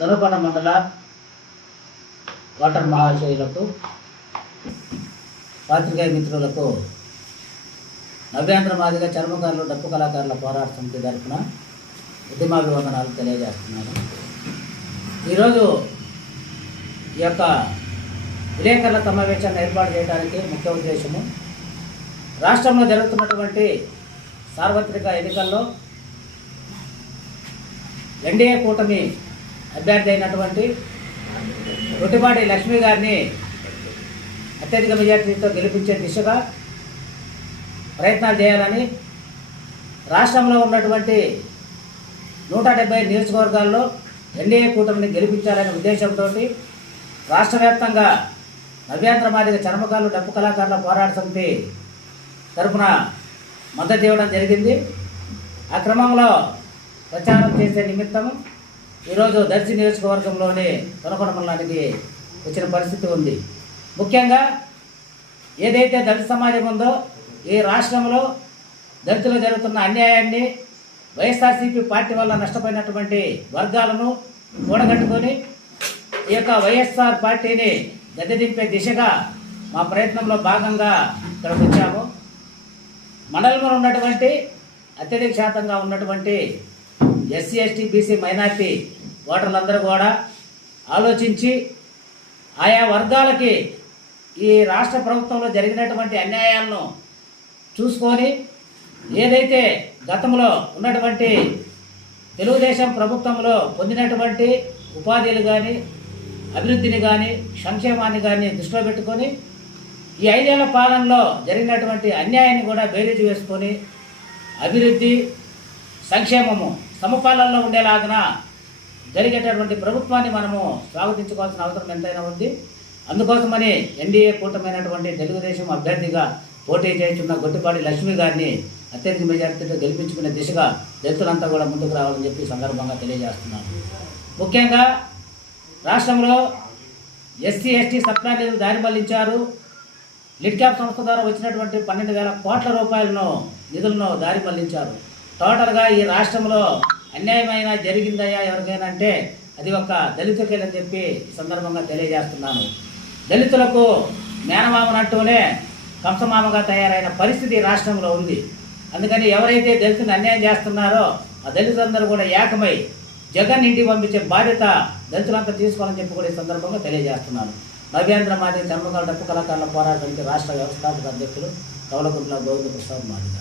దొనకొండ మండల ఓటర్ మహాశయులకు పాత్రికేయ మిత్రులకు నవ్యాంధ్ర మాదిగ చర్మకారులు డప్పు కళాకారుల పోరాట సమితి తరఫున ఉద్యమాభివందనాలు తెలియజేస్తున్నాను. ఈరోజు ఈ యొక్క విలేకరుల సమావేశాన్ని ఏర్పాటు చేయడానికి ముఖ్య ఉద్దేశము రాష్ట్రంలో జరుగుతున్నటువంటి సార్వత్రిక ఎన్నికల్లో ఎన్డీఏ కూటమి అభ్యర్థి అయినటువంటి రొట్టిపాటి లక్ష్మి గారిని అత్యధిక మెజార్టీతో గెలిపించే దిశగా ప్రయత్నాలు చేయాలని రాష్ట్రంలో ఉన్నటువంటి 170 నియోజకవర్గాల్లో ఎన్డీఏ కూటమిని గెలిపించాలనే ఉద్దేశంతో రాష్ట్ర వ్యాప్తంగా నవ్యాంధ్ర మాదిగ చర్మకారులు డప్పు కళాకారుల పోరాట సమితి తరఫున మద్దతు ఇవ్వడం జరిగింది. ఆ క్రమంలో ప్రచారం చేసే నిమిత్తం ఈరోజు దర్శి నియోజకవర్గంలోని దొనకొండ మండలానికి వచ్చిన పరిస్థితి ఉంది. ముఖ్యంగా ఏదైతే దళిత సమాజం ఉందో ఈ రాష్ట్రంలో దళితులు జరుగుతున్న అన్యాయాన్ని వైఎస్ఆర్సీపీ పార్టీ వల్ల నష్టపోయినటువంటి వర్గాలను కూడగట్టుకొని ఈ యొక్క వైఎస్ఆర్ పార్టీని గద్దెదింపే దిశగా మా ప్రయత్నంలో భాగంగా ఇక్కడికి వచ్చాము. మండలంలో ఉన్నటువంటి అత్యధిక శాతంగా ఉన్నటువంటి ఎస్సీ ఎస్టీ బీసీ మైనార్టీ ఓటర్లందరూ కూడా ఆలోచించి ఆయా వర్గాలకి ఈ రాష్ట్ర ప్రభుత్వంలో జరిగినటువంటి అన్యాయాలను చూసుకొని ఏదైతే గతంలో ఉన్నటువంటి తెలుగుదేశం ప్రభుత్వంలో పొందినటువంటి ఉపాధిలు కానీ అభివృద్ధిని కానీ సంక్షేమాన్ని కానీ దృష్టిలో పెట్టుకొని ఈ 5 ఏళ్ల పాలనలో జరిగినటువంటి అన్యాయాన్ని కూడా బేరీజు వేసుకొని అభివృద్ధి సంక్షేమము సమపాలనలో ఉండేలాగా జరిగేటటువంటి ప్రభుత్వాన్ని మనము స్వాగతించుకోవాల్సిన అవసరం ఎంతైనా ఉంది. అందుకోసమని ఎన్డీఏ కూటమైనటువంటి తెలుగుదేశం అభ్యర్థిగా పోటీ చేస్తున్న గొట్టిపాటి లక్ష్మి గారిని అత్యధిక మెజార్టీతో గెలిపించుకునే దిశగా దళితులంతా కూడా ముందుకు రావాలని చెప్పి సందర్భంగా తెలియజేస్తున్నాను. ముఖ్యంగా రాష్ట్రంలో ఎస్సీ ఎస్టీ సప్లా నిధులు దారి మళ్లించారు. లిడ్ క్యాప్ సంస్థ ద్వారా వచ్చినటువంటి 12,000 కోట్ల రూపాయలను నిధులను దారి మళ్లించారు. టోటల్గా ఈ రాష్ట్రంలో అన్యాయమైన జరిగిందయ్యా ఎవరికైనా అంటే అది ఒక దళితులకేనని చెప్పి ఈ సందర్భంగా తెలియజేస్తున్నాను. దళితులకు మేనమామనంటూనే కంసమామగా తయారైన పరిస్థితి రాష్ట్రంలో ఉంది. అందుకని ఎవరైతే దళితులను అన్యాయం చేస్తున్నారో ఆ దళితులందరూ కూడా ఏకమై జగన్ ఇంటికి పంపించే బాధ్యత దళితులంతా తీసుకోవాలని చెప్పి కూడా ఈ సందర్భంగా తెలియజేస్తున్నాను. నవ్యాంధ్ర మాదిగ చర్మకారుల డప్పు కళాకారుల పోరాట సమితి రాష్ట్ర వ్యవస్థాపక అధ్యక్షులు కవలకుంట్ల గోవింద ప్రసాద్ మాదిగ.